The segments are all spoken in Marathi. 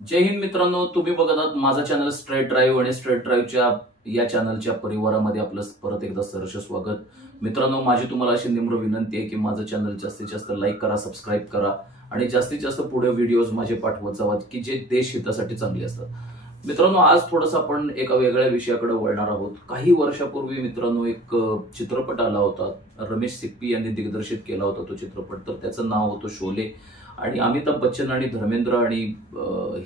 जय हिंद मित्रांनो, तुम्ही बघत आहात माझा चॅनल स्ट्रेट ड्राईव्ह आणि स्ट्रेट ड्राईव्हच्या या चॅनलच्या परिवारामध्ये आपलं परत एकदा सहर्ष स्वागत. मित्रांनो, माझी तुम्हाला अशी निम्र विनंती आहे की माझं चॅनल जास्तीत जास्त लाईक करा, सबस्क्राईब करा आणि जास्तीत जास्त पुढे व्हिडिओज माझे पाठवत जावा की जे देश हितासाठी चांगले असतात. मित्रांनो, आज थोडंसं आपण एका वेगळ्या विषयाकडे वळणार आहोत. काही वर्षापूर्वी मित्रांनो एक चित्रपट आला होता. रमेश सिप्पी यांनी दिग्दर्शित केला होता तो चित्रपट. तर त्याचं नाव होतं शोले आणि अमिताभ बच्चन आणि धर्मेंद्र आणि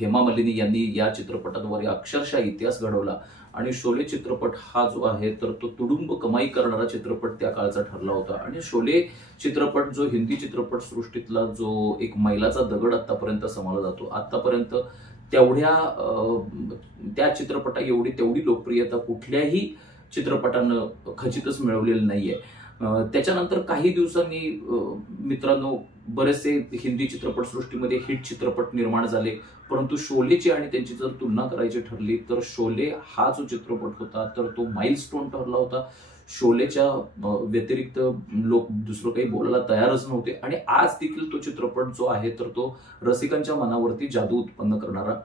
हेमा मालिनी यांनी या चित्रपटाद्वारे अक्षरशः इतिहास घडवला. आणि शोले चित्रपट हा जो आहे तर तो तुडुंब कमाई करणारा चित्रपट त्या काळचा ठरला होता. आणि शोले चित्रपट जो हिंदी चित्रपट सृष्टीतला जो एक मैलाचा दगड आतापर्यंत समजला जातो. आतापर्यंत त्या चित्रपटा एवढी तेवढी लोकप्रियता कुठल्याही चित्रपटानं खचितच मिळवलेली नाहीये. त्याच्यानंतर काही दिवसांनी मित्रांनो बरेचसे हिंदी चित्रपटसृष्टीमध्ये हिट चित्रपट निर्माण झाले. परंतु शोलेची आणि त्यांची जर तुलना करायची ठरली तर शोले हा जो चित्रपट होता तर तो माइलस्टोन ठरला होता. शोलेच्या व्यतिरिक्त लोक दुसरं काही बोलायला तयारच नव्हते. आणि आज देखील तो चित्रपट जो आहे तर तो रसिकांच्या मनावरती जादू उत्पन्न करणारा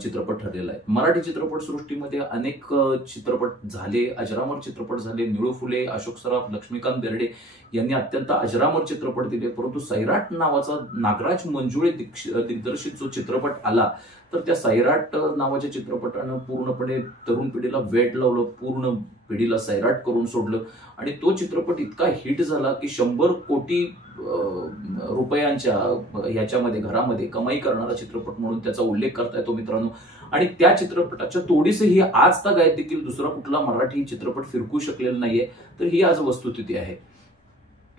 चित्रपट ठरलेला आहे. मराठी चित्रपट सृष्टीमध्ये अनेक चित्रपट झाले, अजरामर चित्रपट झाले. निळू फुले, अशोक सराफ, लक्ष्मीकांत बेर्डे यांनी अत्यंत अजरामर चित्रपट दिले. परंतु सैराट नावाचा नागराज मंजुळे दिग्दर्शित जो चित्रपट आला तर त्या सैराट नावाच्या चित्रपटानं पूर्णपणे तरुण पिढीला वेड लावलं, पूर्ण पिढीला सैराट करून सोडलं. आणि तो चित्रपट इतका हिट झाला की 100 कोटी रुपयांच्या ह्याच्यामध्ये घरामध्ये कमाई करणारा चित्रपट म्हणून त्याचा उल्लेख करता येतो मित्रांनो. आणि त्या चित्रपटाच्या तोडीसही आज तागायत देखील दुसरा कुठला मराठी चित्रपट फिरकू शकलेला नाहीये. तर ही आज वस्तुस्थिती आहे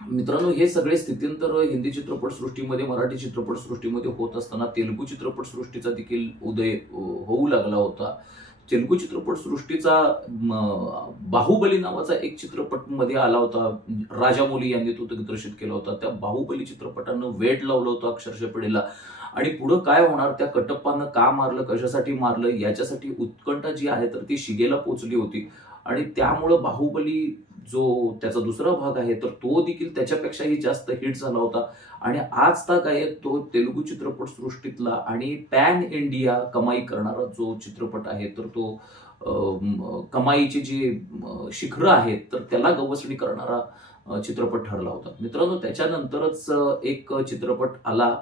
मित्रांनो. हे सगळे स्थित्यंतर हिंदी चित्रपटसृष्टीमध्ये, मराठी चित्रपटसृष्टीमध्ये होत असताना तेलुगू चित्रपटसृष्टीचा देखील उदय होऊ लागला होता. तेलुगू चित्रपटसृष्टीचा बाहुबली नावाचा एक चित्रपट मध्ये आला होता. राजामौली यांनी तो दिग्दर्शित केला होता. त्या बाहुबली चित्रपटानं वेड लावलं होतं अक्षरशः पिढीला. आणि पुढे काय होणार, त्या कटप्पानं का मारलं, कशासाठी मारलं, याच्यासाठी उत्कंठा जी आहे तर ती शिगेला पोचली होती. आणि त्यामुळं बाहुबली जो त्याचा दुसरा भाग आहे तर तो देखील त्याच्यापेक्षाही जास्त हिट झाला होता. आणि आज तक आहे तो तेलुगू चित्रपट सृष्टीतला आणि पॅन इंडिया कमाई करणारा जो चित्रपट आहे तर तो कमाईची जी शिखरं आहेत तर त्याला गवसणी करणारा चित्रपट ठरला होता मित्रांनो. त्याच्यानंतरच एक चित्रपट आला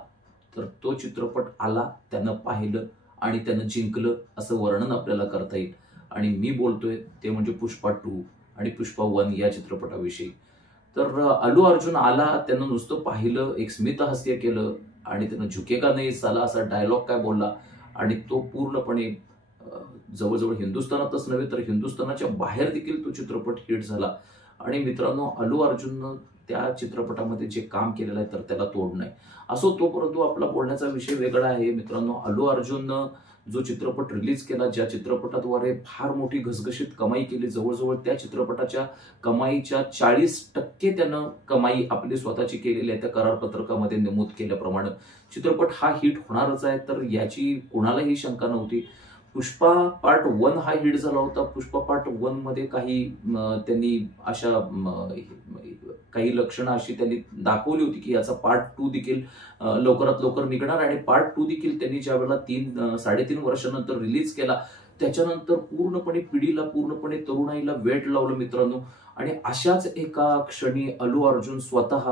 तर तो चित्रपट आला, त्यानं पाहिलं आणि त्यानं जिंकलं असं वर्णन आपल्याला करता येईल. आणि मी बोलतोय ते म्हणजे पुष्पा 2 आणि पुष्पा 1 या चित्रपटाविषयी. तर अल्लू अर्जुन आला, त्यानं नुसतं पाहिलं, एक स्मित हास्य केलं आणि त्यानं झुकेगा नाही साला असा डायलॉग काय बोलला. आणि तो पूर्णपणे जवळजवळ हिंदुस्थानातच नव्हे तर हिंदुस्थानाच्या बाहेर देखील तो चित्रपट हिट झाला. आणि मित्रांनो, अल्लू अर्जुननं त्या चित्रपटामध्ये जे काम केलेलं आहे तर त्याला तोड नाही. असो, तो परंतु आपला बोलण्याचा विषय वेगळा आहे मित्रांनो. अल्लू अर्जुननं जो चित्रपट रिलीज केला, ज्या चित्रपटाद्वारे फार मोठी घसघशीत कमाई केली, जवळजवळ त्या चित्रपटाच्या कमाईच्या 40% त्यानं कमाई आपली स्वतःची केलेली आहे. त्या करारपत्रकामध्ये नमूद केल्याप्रमाणे चित्रपट हा हिट होणारच आहे तर याची कोणालाही शंका नव्हती. पुष्पा पार्ट 1 हा हिट झाला होता. पुष्पा पार्ट 1 मध्ये त्यांनी अशा काही लक्षणं अशी त्यांनी दाखवली होती की याचा पार्ट 2 देखील लवकरात लवकर निघणार. आणि पार्ट 2 देखील त्यांनी ज्या वेळेला 3-3.5 वर्षानंतर रिलीज केला त्याच्यानंतर पूर्णपणे पिढीला, पूर्णपणे तरुणाईला वेड लावलं मित्रांनो. आणि अशाच एका क्षणी अल्लू अर्जुन स्वतः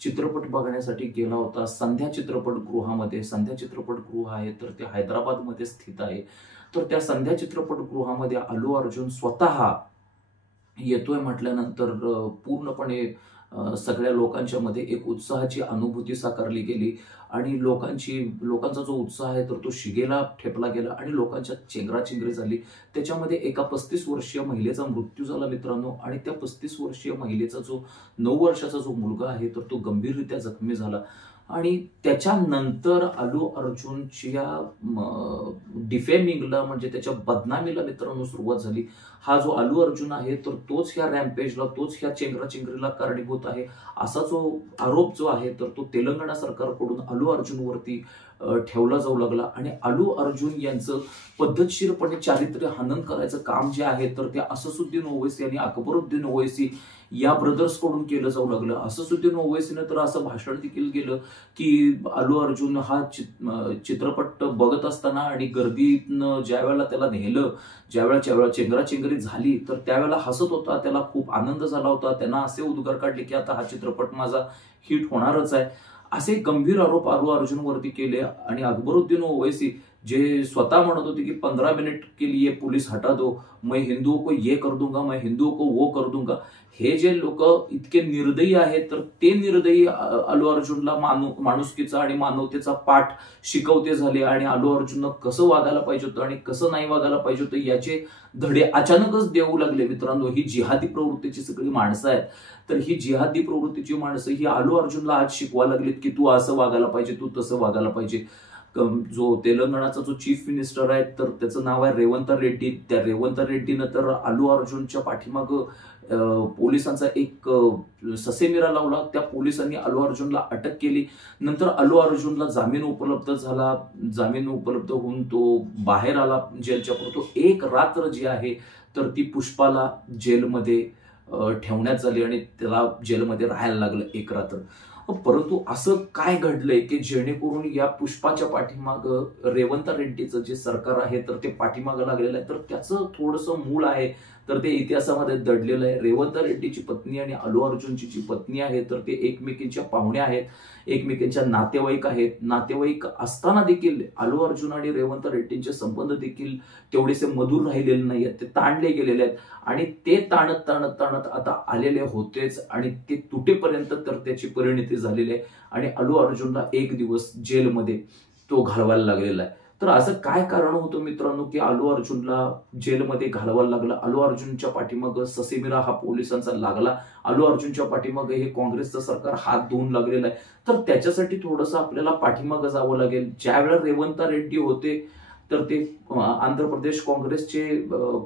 चित्रपट बघण्यासाठी गेला होता संध्या चित्रपटगृहामध्ये. संध्या चित्रपटगृह आहे तर ते हैदराबादमध्ये स्थित आहे. तर त्या संध्या चित्रपटगृहामध्ये अल्लू अर्जुन स्वतः येतोय म्हटल्यानंतर पूर्णपणे सगळ्या लोकांच्या मध्ये एक उत्साहाची अनुभूती साकारली गेली. आणि लोकांचा जो उत्साह आहे तर तो शिगेला ठेपला गेला आणि लोकांच्या चेंगराचेंगरी झाली. त्याच्यामध्ये एका 35 वर्षीय महिलेचा मृत्यू झाला मित्रांनो. आणि त्या 35 वर्षीय महिलेचा जो 9 वर्षाचा जो मुलगा आहे तर तो गंभीररित्या जखमी झाला. आणि त्याच्यानंतर अल्लू अर्जुनच्या डिफेमिंगला म्हणजे त्याच्या बदनामीला मित्रांनो सुरुवात झाली. हा जो अल्लू अर्जुन आहे तर तोच ह्या रॅम्पेजला, तोच ह्या चेंगराचेंगरीला कारणीभूत आहे असा जो आरोप जो आहे तर तो तेलंगणा सरकारकडून अल्लू अर्जुनवरती ठेवला जाऊ लागला आणि अल्लू अर्जुन यांचं पद्धतशीरपणे चारित्र्य हनन करायचं काम जे आहे तर ते असदुद्दीन ओवैसी आणि अकबरुद्दीन ओवैसी या ब्रदर्स कडून केलं जाऊ लागलं. असदुद्दीन ओवैसीनं तर असं भाषण देखील केलं की अल्लू अर्जुन हा चित्रपट बघत असताना आणि गर्दीतनं ज्या वेळेला त्याला नेलं, ज्यावेळेला चेंगराचेंगरी झाली तर त्यावेळेला हसत होता, त्याला खूप आनंद झाला होता. त्यांना असे उद्गार काढले की आता हा चित्रपट माझा हिट होणारच आहे. असे गंभीर आरोप अल्लू अर्जुनवरती केले आणि अकबरुद्दीन ओवैसी जे स्वतः म्हणत होते की 15 मिनट के लिए पुलिस हटा दो, मैं हिंदुओं को ये कर दूंगा, मैं हिंदुओं को वो कर दूंगा, हे जे लोक इतके निर्दयी आहेत तर ते निर्दयी अल्लू अर्जुनला माणुसकीचा आणि मानवतेचा पाठ शिकवते झाले आणि अल्लू अर्जुननं कसं वागायला पाहिजे होतं आणि कसं नाही वागायला पाहिजे होतं याचे धडे अचानकच देऊ लागले. मित्रांनो, ही जिहादी प्रवृत्तीची सगळी माणसं आहेत तर ही जिहादी प्रवृत्तीची माणसं ही अल्लू अर्जुनला आज शिकवा लागलीत की तू असं वागायला पाहिजे, तू तसं वागायला पाहिजे. जो तेलंगणाचा जो चीफ मिनिस्टर आहे तर त्याचं नाव आहे रेवंत रेड्डी. त्या रेवंत रेड्डीनं तर अल्लू अर्जुनच्या पाठीमाग पोलिसांचा एक ससेमिरा लावला. त्या पोलिसांनी अल्लू अर्जुनला अटक केली. नंतर अल्लू अर्जुनला जामीन उपलब्ध झाला. जामीन उपलब्ध होऊन तो बाहेर आला जेलच्या. तो एक रात्र जी आहे तर ती पुष्पाला जेलमध्ये ठेवण्यात आली आणि त्याला जेलमध्ये राहायला लागलं एक रात्र. परंतु असं काय घडलंय की जेणेकरून या पुष्पाच्या पाठीमाग रेवंत रेड्डीचं जे सरकार आहे तर ते पाठीमागं लागलेलं आहे. तर त्याचं थोडंसं मूळ आहे तर ते इतिहासामध्ये दडलेलं आहे. रेवंत रेड्डीची पत्नी आणि अल्लू अर्जुनची जी पत्नी आहे तर ते एकमेकींच्या पाहुण्या आहेत, एकमेकींच्या नातेवाईक आहेत. नातेवाईक असताना देखील अल्लू अर्जुन आणि रेवंत रेड्डींचे संबंध देखील तेवढेसे मधुर राहिलेले नाही आहेत, ते ताणले गेलेले आहेत आणि ते ताणत ताणत ताणत आता आलेले होतेच आणि ते तुटेपर्यंत तर त्याची परिणती झालेली आहे आणि अल्लू अर्जुनला एक दिवस जेलमध्ये तो घालवायला लागलेला आहे. तर असं काय कारण होतं मित्रांनो की अल्लू अर्जुनला जेलमध्ये घालवायला लागलं? अल्लू अर्जुनच्या पाठीमाग ससेमिरा हा पोलिसांचा लागला. अल्लू अर्जुनच्या पाठीमाग हे काँग्रेसचं सरकार हात धुवून लागलेलं आहे. तर त्याच्यासाठी थोडंसं आपल्याला पाठीमागं जावं लागेल. ज्यावेळेला रेवंत रेड्डी होते तर ते आंध्र प्रदेश काँग्रेसचे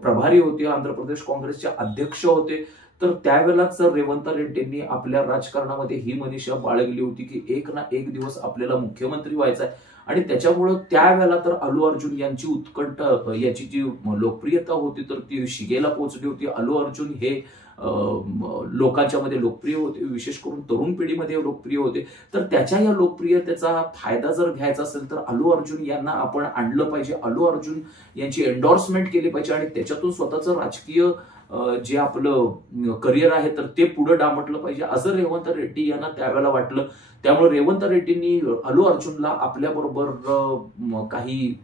प्रभारी होते, आंध्र प्रदेश काँग्रेसचे अध्यक्ष होते. तर त्यावेळेलाच रेवंत रेड्डींनी आपल्या राजकारणामध्ये ही मनीषा बाळगली होती की एक ना एक दिवस आपल्याला मुख्यमंत्री व्हायचं आहे आणि त्याच्यामुळं त्यावेळेला तर अल्लू अर्जुन यांची उत्कंठ, याची जी लोकप्रियता होती तर ती शिगेला पोहोचली होती. अल्लू अर्जुन हे लोकांच्या मध्ये लोकप्रिय होते, विशेष करून तरुण पिढीमध्ये लोकप्रिय होते. तर त्याच्या या लोकप्रियतेचा फायदा जर घ्यायचा असेल तर अल्लू अर्जुन यांना आपण आणलं पाहिजे, अल्लू अर्जुन यांची एन्डॉर्समेंट केली पाहिजे आणि त्याच्यातून स्वतःचं राजकीय जे आपलं करिअर आहे तर ते पुढे डांबटलं पाहिजे असं रेवंत रेड्डी यांना त्यावेळेला वाटलं. त्यामुळे रेवंत रेड्डींनी अल्लू अर्जुनला आपल्या बरोबर काही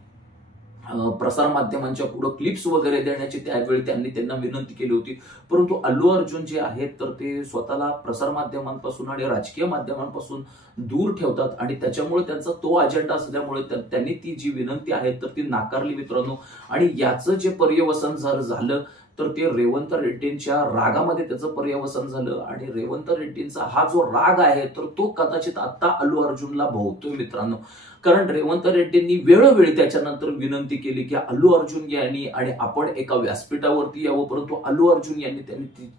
प्रसार माध्यमांच्या पुढे क्लिप्स वगैरे देण्याची त्यावेळी त्यांना विनंती केली होती. परंतु अल्लू अर्जुन जे आहेत तर ते स्वतःला प्रसार माध्यमांपासून आणि राजकीय माध्यमांपासून दूर ठेवतात आणि त्याच्यामुळे त्यांचा तो अजेंडा असल्यामुळे त्यांनी ती जी विनंती आहे तर ती नाकारली मित्रांनो. आणि याचं जे पर्यवसन झालं तर ते रेवंत रेड्डींच्या रागामध्ये त्याचं पर्यवसन झालं आणि रेवंत रेड्डींचा हा जो राग आहे तर तो कदाचित आता अल्लू अर्जुनला भोवतोय मित्रांनो. कारण रेवंत रेड्डींनी वेळोवेळी त्याच्यानंतर विनंती केली की अल्लू अर्जुन यांनी आणि आपण एका व्यासपीठावरती यावं, परंतु अल्लू अर्जुन यांनी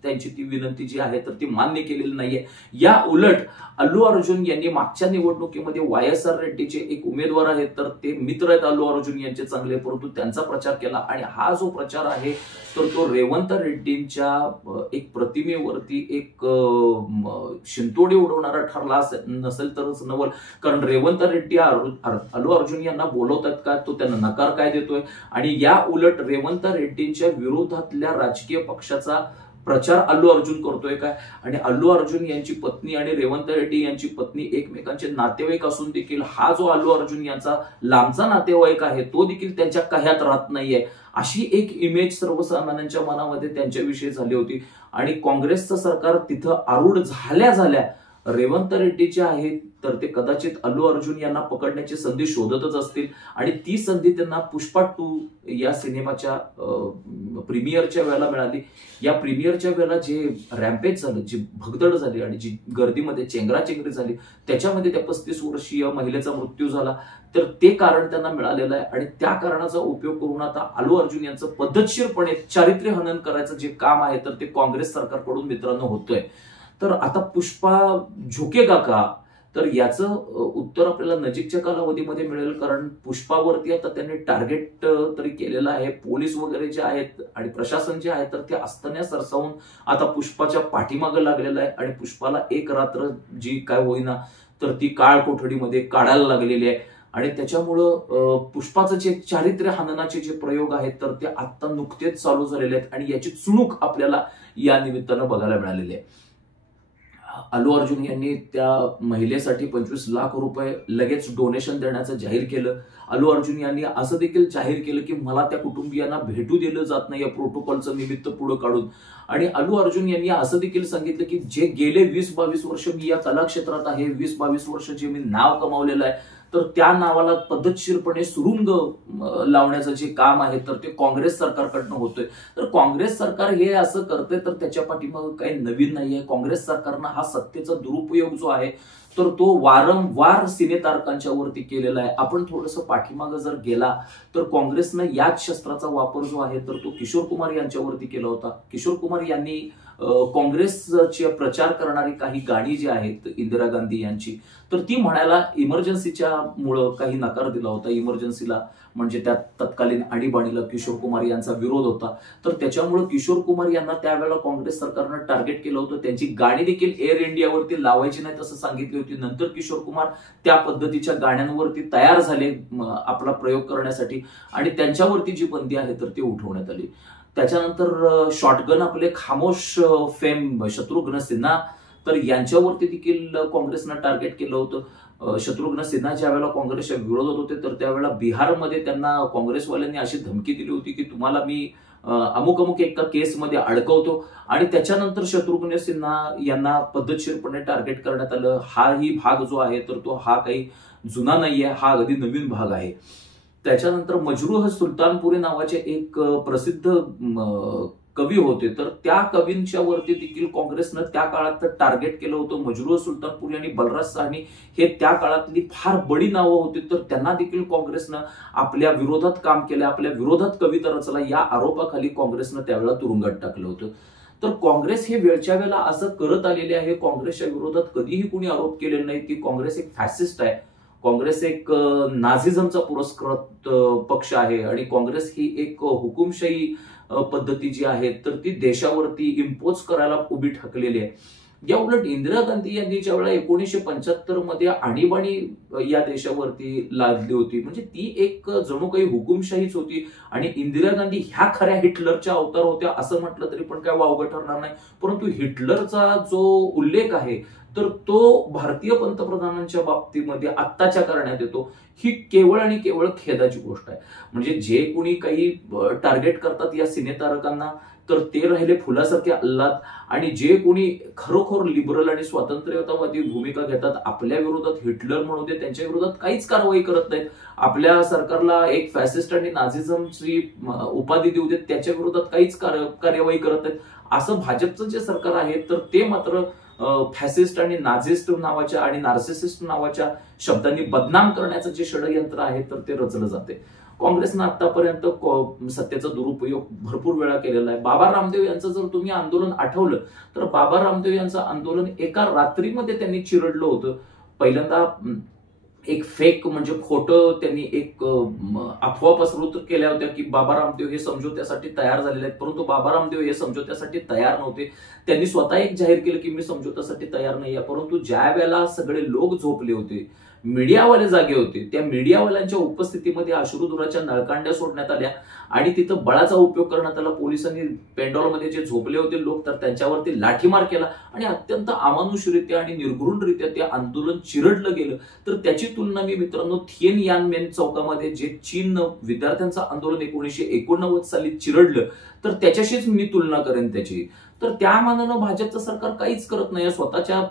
त्यांची ती विनंती जी आहे तर ती मान्य केलेली नाहीये. या उलट अल्लू अर्जुन यांनी मागच्या निवडणुकीमध्ये YSR रेड्डीचे एक उमेदवार आहेत तर ते मित्र आहेत अल्लू अर्जुन यांचे चांगले, परंतु त्यांचा प्रचार केला आणि हा जो प्रचार आहे तर तो रेवंत रेड्डींच्या एक प्रतिमेवरती एक शिंतोडे उडवणारा ठरला नसेल तरच नवल. कारण रेवंत रेड्डी अल्लू अर्जुन यांना बोलवतात का, तो त्यांना नकार काय देतोय आणि या उलट रेवंत रेड्डींच्या विरोधातल्या राजकीय पक्षाचा प्रचार अल्लू अर्जुन करतोय काय. आणि अल्लू अर्जुन यांची पत्नी आणि रेवंत रेड्डी यांची पत्नी एकमेकांचे नातेवाईक असून देखील हा जो अल्लू अर्जुन यांचा लांबचा नातेवाईक आहे तो देखील त्यांच्या कह्यात राहत नाहीये अशी एक इमेज सर्वसामान्यांच्या मनामध्ये त्यांच्याविषयी झाली होती. आणि काँग्रेसचं सरकार तिथं आरूढ झाल्या रेवंत रेड्डी जे आहेत तर ते कदाचित अल्लू अर्जुन यांना पकडण्याची संधी शोधतच असतील आणि ती संधी त्यांना पुष्पा 2 या सिनेमाच्या प्रीमियरच्या वेळेला मिळाली. या प्रीमियरच्या वेळेला जे रॅम्पेज झालं, जी भगदड झाली आणि जी गर्दीमध्ये चेंगराचेंगरी झाली त्याच्यामध्ये त्या 35 वर्षीय महिलेचा मृत्यू झाला. तर ते कारण त्यांना मिळालेलं आहे आणि त्या कारणाचा उपयोग करून आता अल्लू अर्जुन यांचं पद्धतशीरपणे चारित्र्य हनन करायचं जे काम आहे तर ते काँग्रेस सरकारकडून मित्रांनो होतोय. तर आता पुष्पा झुकेगा का, तर याचं उत्तर आपल्याला नजीकच्या कालावधीमध्ये मिळेल, कारण पुष्पावरती आता त्यांनी टार्गेट तरी केलेलं आहे. पोलीस वगैरे जे आहेत आणि प्रशासन जे आहे तर ते असताना सरसावून आता पुष्पाच्या पाठीमागं लागलेलं आहे आणि पुष्पाला एक रात्र जी काय होईना तर ती काळ कोठडीमध्ये काढायला लागलेली आहे. आणि त्याच्यामुळं पुष्पाचं जे चारित्र्य हननाचे जे प्रयोग आहेत तर ते आता नुकतेच चालू झालेले आहेत आणि याची चुणूक आपल्याला या निमित्तानं बघायला मिळालेली आहे. अल्लू अर्जुन यांनी त्या महिलेसाठी 25 लाख रुपये लगेच डोनेशन देण्याचं जाहीर केलं. अल्लू अर्जुन यांनी असं देखील जाहीर केलं की मला त्या कुटुंबियांना भेटू दिलं जात नाही या प्रोटोकॉलचं निमित्त पुढे काढून. आणि अल्लू अर्जुन यांनी असं देखील सांगितलं की जे गेले 20-22 वर्ष मी या कला क्षेत्रात आहे, 20-22 वर्ष जे मी नाव कमावलेलं आहे तर त्या नावाला पद्धतशीरपणे सुरुंग लावण्याचं जे काम आहे तर ते काँग्रेस सरकारकडनं होतंय. तर काँग्रेस सरकार हे असं करते तर त्याच्या पाठीमागे काही नवीन नाहीये. काँग्रेस सरकारनं हा सत्तेचा दुरुपयोग जो आहे तर तो वारंवार सिनेतारकांच्या वरती केलेला आहे. आपण थोडंसं पाठीमागं जर गेला तर काँग्रेसनं याच शस्त्राचा वापर जो आहे तर तो किशोर कुमार यांच्यावरती केला होता. किशोर कुमार यांनी काँग्रेसचे प्रचार करणारी काही गाणी जी आहेत इंदिरा गांधी यांची तर ती म्हणायला इमर्जन्सीच्या मुळे काही नकार दिला होता. इमर्जन्सीला म्हणजे त्या तत्कालीन आणीबाणीला किशोर कुमार यांचा विरोध होता. तर त्याच्यामुळे किशोर कुमार यांना त्यावेळेला काँग्रेस सरकारनं टार्गेट केलं होतं. त्यांची गाणी देखील एअर इंडियावरती लावायची नाहीत असं सांगितली होती. नंतर किशोर कुमार त्या पद्धतीच्या गाण्यांवरती तयार झाले आपला प्रयोग करण्यासाठी आणि त्यांच्यावरती जी बंदी आहे तर ती उठवण्यात आली. त्याच्यानंतर शॉटगन आपले खामोश फेम शत्रुघ्न सिन्हा तर यांच्यावरती देखील काँग्रेसनं टार्गेट केलं होतं. शत्रुघ्न सिन्हा ज्या वेळेला काँग्रेसच्या विरोधात होते तर त्यावेळेला बिहारमध्ये त्यांना काँग्रेसवाल्यांनी अशी धमकी दिली होती की तुम्हाला मी अमुक अमुक एका केसमध्ये अडकवतो आणि त्याच्यानंतर शत्रुघ्न सिन्हा यांना पद्धतशीरपणे टार्गेट करण्यात आलं. हाही भाग जो आहे तर तो हा काही जुना नाहीये, हा अगदी नवीन भाग आहे. त्याच्यानंतर मजरूह सुलतानपुरी नावाचे एक प्रसिद्ध कवी होते तर त्या कवींच्या वरती देखील काँग्रेसनं त्या काळात टार्गेट केलं होतं. मजरूह सुलतानपुरी आणि बलराज साहनी हे त्या काळातली फार बडी नावं होती तर त्यांना देखील काँग्रेसनं आपल्या विरोधात काम केलं, आपल्या विरोधात कविता रचला या आरोपाखाली काँग्रेसनं त्यावेळेला तुरुंगात टाकलं होतं. तर काँग्रेस हे वेळच्या वेळेला असं करत आलेले आहे. काँग्रेसच्या विरोधात कधीही कुणी आरोप केलेले नाही की काँग्रेस एक फॅसिस्ट आहे, काँग्रेस एक नाझिझमचा पुरस्कृत पक्ष आहे आणि काँग्रेस ही एक हुकुमशाही पद्धती जी आहे तर ती देशावरती इम्पोज करायला उभी ठाकलेली आहे. या उलट इंदिरा गांधी यांनी ज्या वेळेला 1975 मध्ये आणीबाणी या देशावरती लादली होती म्हणजे ती एक जणू काही हुकुमशाहीच होती आणि इंदिरा गांधी ह्या खऱ्या हिटलरच्या अवतार होत्या असं म्हटलं तरी पण काय वावगं ठरणार नाही. परंतु हिटलरचा जो उल्लेख आहे तर तो भारतीय पंतप्रधानांच्या बाबतीमध्ये आत्ताच्या करण्यात येतो ही केवळ आणि केवळ खेदाची गोष्ट आहे. म्हणजे जे कोणी काही टार्गेट करतात या सिनेतारकांना तर ते राहिले फुलासारखे अल्लाद आणि जे कोणी खरोखर लिबरल आणि स्वातंत्र्यतावादी भूमिका घेतात आपल्या विरोधात हिटलर म्हणू दे त्यांच्या विरोधात काहीच कारवाई करत नाहीत. आपल्या सरकारला एक फॅसिस्ट आणि नाझिझमची उपाधी देऊ देत त्याच्या विरोधात काहीच कार्यवाही करत नाहीत. असं भाजपचं जे सरकार आहे तर ते मात्र फॅसिस्ट आणि नाझिस्ट नावाच्या आणि नार्सिसिस्ट नावाच्या शब्दांनी बदनाम करण्याचं जे षडयंत्र आहे तर ते रचलं जाते. काँग्रेसनं आतापर्यंत सत्तेचा दुरुपयोग भरपूर वेळा केलेला आहे. बाबा रामदेव यांचं जर तुम्ही आंदोलन आठवलं तर बाबा रामदेव यांचं आंदोलन एका रात्रीमध्ये त्यांनी चिरडलं होतं. पहिल्यांदा एक फेक म्हणजे खोटं त्यांनी एक अफवा पसरवून केल्या होत्या की बाबा रामदेव हे समझोत्यासाठी तयार झालेले आहेत, परंतु बाबा रामदेव हे समझोत्यासाठी तयार नव्हते. त्यांनी स्वतः एक जाहीर केलं की मी समझोत्यासाठी तयार नाही आहे. परंतु ज्या वेळेला सगळे लोक झोपले होते, मीडियावाले जागे होते, त्या मीडियावाल्यांच्या उपस्थितीमध्ये अश्रुधुराच्या नळकांड्या सोडण्यात आल्या आणि तिथं बळाचा उपयोग करण्यात आला. पोलिसांनी पेंडॉलमध्ये जे झोपले होते लोक तर त्यांच्यावरती लाठीमार केला आणि अत्यंत अमानुषरित्या आणि निर्घृणरित्या ते आंदोलन चिरडलं गेलं. तर त्याची तुलना मी मित्रांनो थिएनयानमेन चौकामध्ये जे चीन विद्यार्थ्यांचं आंदोलन 1989 साली चिरडलं तर त्याच्याशीच मी तुलना करेन त्याची. तर त्या मानानं भाजपचं सरकार काहीच करत नाही. स्वतःच्या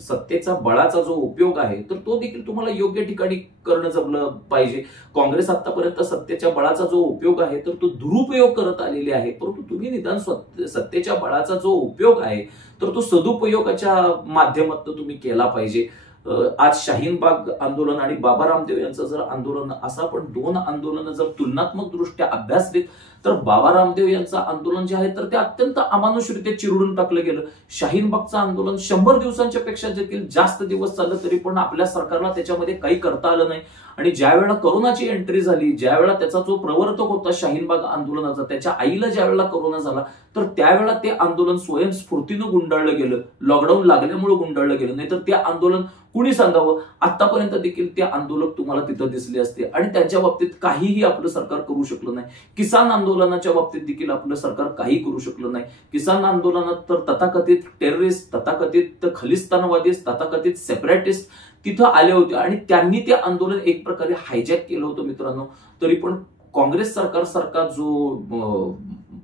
सत्तेचा बळाचा जो उपयोग आहे तर तो देखील तुम्हाला योग्य ठिकाणी करणं जमलं पाहिजे. काँग्रेस आतापर्यंत सत्तेच्या बळाचा जो उपयोग आहे तर तो दुरुपयोग करत आलेले आहे. परंतु तुम्ही निदान सत्तेच्या बळाचा जो उपयोग आहे तर तो सदुपयोगाच्या माध्यमातून तुम्ही केला पाहिजे. आज शाहीन बाग आंदोलन आणि बाबा रामदेव यांचं जर आंदोलन असं आपण दोन आंदोलनं जर तुलनात्मक दृष्ट्या अभ्यासलीत तर बाबा रामदेव यांचं आंदोलन जे आहे तर ते अत्यंत अमानुषरित्या चिरडून टाकलं गेलं. शाहीन बागचं आंदोलन 100 दिवसांच्या पेक्षा देखील जास्त दिवस चाललं तरी पण आपल्या सरकारला त्याच्यामध्ये काही करता आलं नाही. आणि ज्या वेळेला करोनाची एंट्री झाली, ज्या वेळेला त्याचा जो प्रवर्तक होता शाहीन बाग आंदोलनाचा, त्याच्या आईला ज्या वेळेला करोना झाला तर त्यावेळेला ते आंदोलन स्वयंस्फूर्तीनं गुंडाळलं गेलं, लॉकडाऊन लागल्यामुळे गुंडाळलं गेलं. नाहीतर ते आंदोलन कुणी सांगावं, आतापर्यंत देखील ते आंदोलक तुम्हाला तिथं दिसले असते आणि त्यांच्या बाबतीत काहीही आपलं सरकार करू शकलं नाही. किसान आंदोलनाच्या बाबतीत देखील आपलं सरकार काही करू शकलं नाही. किसान आंदोलनात तर तथाकथित टेररिस्ट, तथाकथित खलिस्तानवादी, तथाकथित सेपरेटिस्ट तिथं आले होते आणि त्यांनी ते आंदोलन एक प्रकारे हायजॅक केलं होतं मित्रांनो. तरी पण काँग्रेस सरकारसारखा जो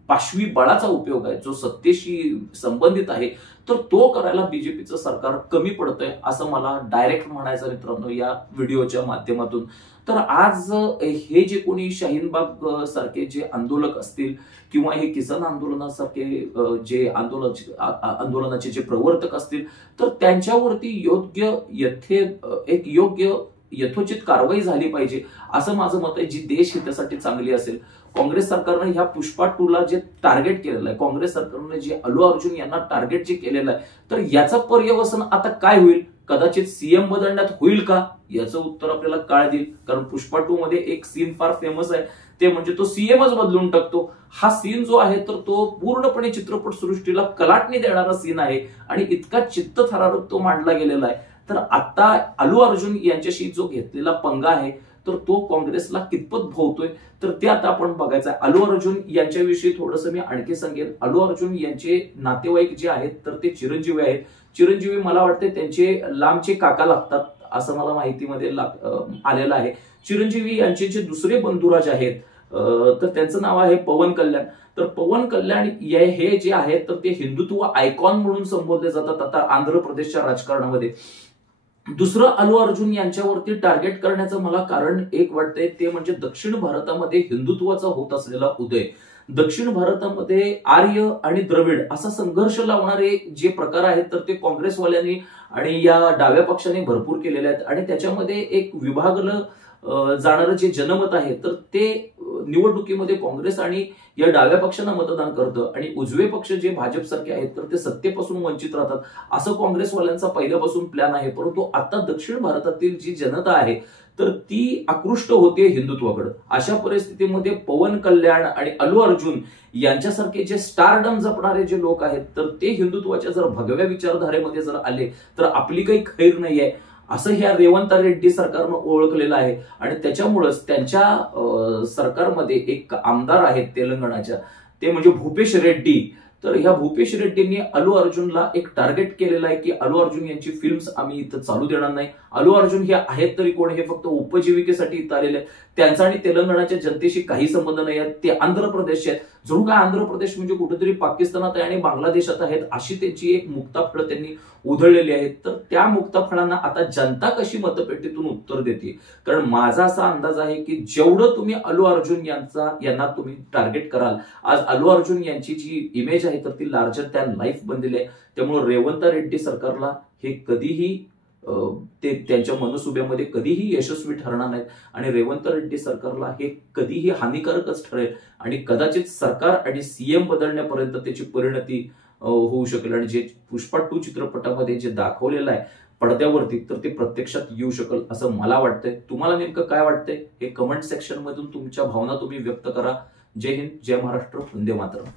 पाशवी बळाचा उपयोग आहे, जो सत्तेशी संबंधित आहे, तर तो करायला बीजेपीचं सरकार कमी पडतंय असं मला डायरेक्ट म्हणायचं मित्रांनो या व्हिडिओच्या माध्यमातून. तर आज हे जे कोणी शाहीन बाग सारखे जे आंदोलक असतील किंवा हे किसान आंदोलनासारखे जे आंदोलनाचे जे प्रवर्तक असतील तर त्यांच्यावरती योग्य यथोचित कारवाई झाली पाहिजे असं माझं मत आहे, जी देश हितासाठी चांगली असेल. काँग्रेस सरकारने ह्या पुष्पा 2 ला जे टार्गेट केलेलं आहे, काँग्रेस सरकारने जे अल्लू अर्जुन यांना टार्गेट जे केलेलं आहे, तर याचं पर्यवसन आता काय होईल? कदाचित सीएम बदलण्यात होईल का? याचं उत्तर आपल्याला काळ देईल. कारण पुष्पा 2 मध्ये एक सीन फार फेमस आहे, ते म्हणजे तो सीएमच बदलून टाकतो. हा सीन जो आहे तर तो पूर्णपणे चित्रपट सृष्टीला कलाटणी देणारा सीन आहे आणि इतका चित्तथरारक तो मांडला गेलेला आहे. तर आता अल्लू अर्जुन यांच्याशी जो घेतलेला पंगा आहे तर तो काँग्रेसला कितपत भोवतोय तर ते आता आपण बघायचं आहे. अल्लू अर्जुन यांच्याविषयी थोडंसं मी आणखी सांगेन. अल्लू अर्जुन यांचे नातेवाईक जे आहेत तर ते चिरंजीवी आहेत. चिरंजीवी मला वाटते त्यांचे लांबचे काका लागतात असं मला माहितीमध्ये आलेलं आहे. चिरंजीवी यांचे जे दुसरे बंधुराज आहेत तर त्यांचं नाव आहे पवन कल्याण. तर पवन कल्याण हे जे आहेत तर ते हिंदुत्व आयकॉन म्हणून संबोधले जातात आता आंध्र प्रदेशच्या राजकारणामध्ये. दुसरं अल्लू अर्जुन यांच्यावरती टार्गेट करण्याचं मला कारण एक वाटतंय, ते म्हणजे दक्षिण भारतामध्ये हिंदुत्वाचा होत असलेला उदय. दक्षिण भारतामध्ये आर्य आणि द्रविड असा संघर्ष लावणारे जे प्रकार आहेत तर ते काँग्रेसवाल्यांनी आणि या डाव्या पक्षाने भरपूर केलेले आहेत आणि त्याच्यामध्ये एक विभागलं जाणारं जे जनमत आहे तर ते निवडणुकीमध्ये काँग्रेस आणि या डाव्या पक्षांना मतदान करतं आणि उजवे पक्ष जे भाजप सारखे आहेत तर ते सत्तेपासून वंचित राहतात असं काँग्रेसवाल्यांचा पहिल्यापासून प्लॅन आहे. परंतु आता दक्षिण भारतातील जी जनता आहे तर ती आकृष्ट होते हिंदुत्वाकडे. अशा परिस्थितीमध्ये पवन कल्याण आणि अल्लू अर्जुन यांच्यासारखे जे स्टारडम जपणारे जे लोक आहेत तर ते हिंदुत्वाच्या जर भगव्या विचारधारेमध्ये जर आले तर आपली काही खैर नाहीये असं ह्या रेवंत रेड्डी सरकारनं ओळखलेलं आहे. आणि त्याच्यामुळेच त्यांच्या सरकारमध्ये एक आमदार आहेत तेलंगणाच्या, ते म्हणजे भूपेश रेड्डी. तर ह्या भूपेश रेड्डींनी अल्लू अर्जुनला एक टार्गेट केलेलं आहे की अल्लू अर्जुन यांची फिल्म्स आम्ही इथं चालू देणार नाही. अल्लू अर्जुन हे आहेत तरी कोण, हे फक्त उपजीविकेसाठी इथं आलेले आहेत. त्यांचा आणि तेलंगणाच्या जनतेशी काही संबंध नाही आहेत. ते आंध्र प्रदेश आहेत. जणू काय आंध्र प्रदेश म्हणजे कुठेतरी पाकिस्तानात आहे आणि बांगलादेशात आहेत अशी त्यांची एक मुक्ताफळं त्यांनी उधळलेली आहेत. तर त्या मुक्ताफळांना आता जनता कशी मतपेटीतून उत्तर देते? कारण माझा असा अंदाज आहे की जेवढं तुम्ही अल्लू अर्जुन यांना तुम्ही टार्गेट कराल, आज अल्लू अर्जुन यांची जी इमेज आहे तर ती लार्जर दॅन लाईफ बनलेली आहे. त्यामुळे रेवंत रेड्डी सरकारला हे कधीही ते त्यांच्या मनसुब्यामध्ये कधीही यशस्वी ठरणार नाहीत आणि रेवंत रेड्डी सरकारला हे कधीही हानिकारकच ठरेल आणि कदाचित सरकार आणि सीएम बदलण्यापर्यंत त्याची परिणती होऊ शकेल. आणि जे पुष्पा 2 चित्रपटामध्ये जे दाखवलेलं आहे पडद्यावरती तर ते प्रत्यक्षात येऊ शकेल असं मला वाटतंय. तुम्हाला नेमकं काय वाटतंय हे कमेंट सेक्शन मधून तुमच्या भावना तुम्ही व्यक्त करा. जय हिंद, जय महाराष्ट्र, वंदे मातरम.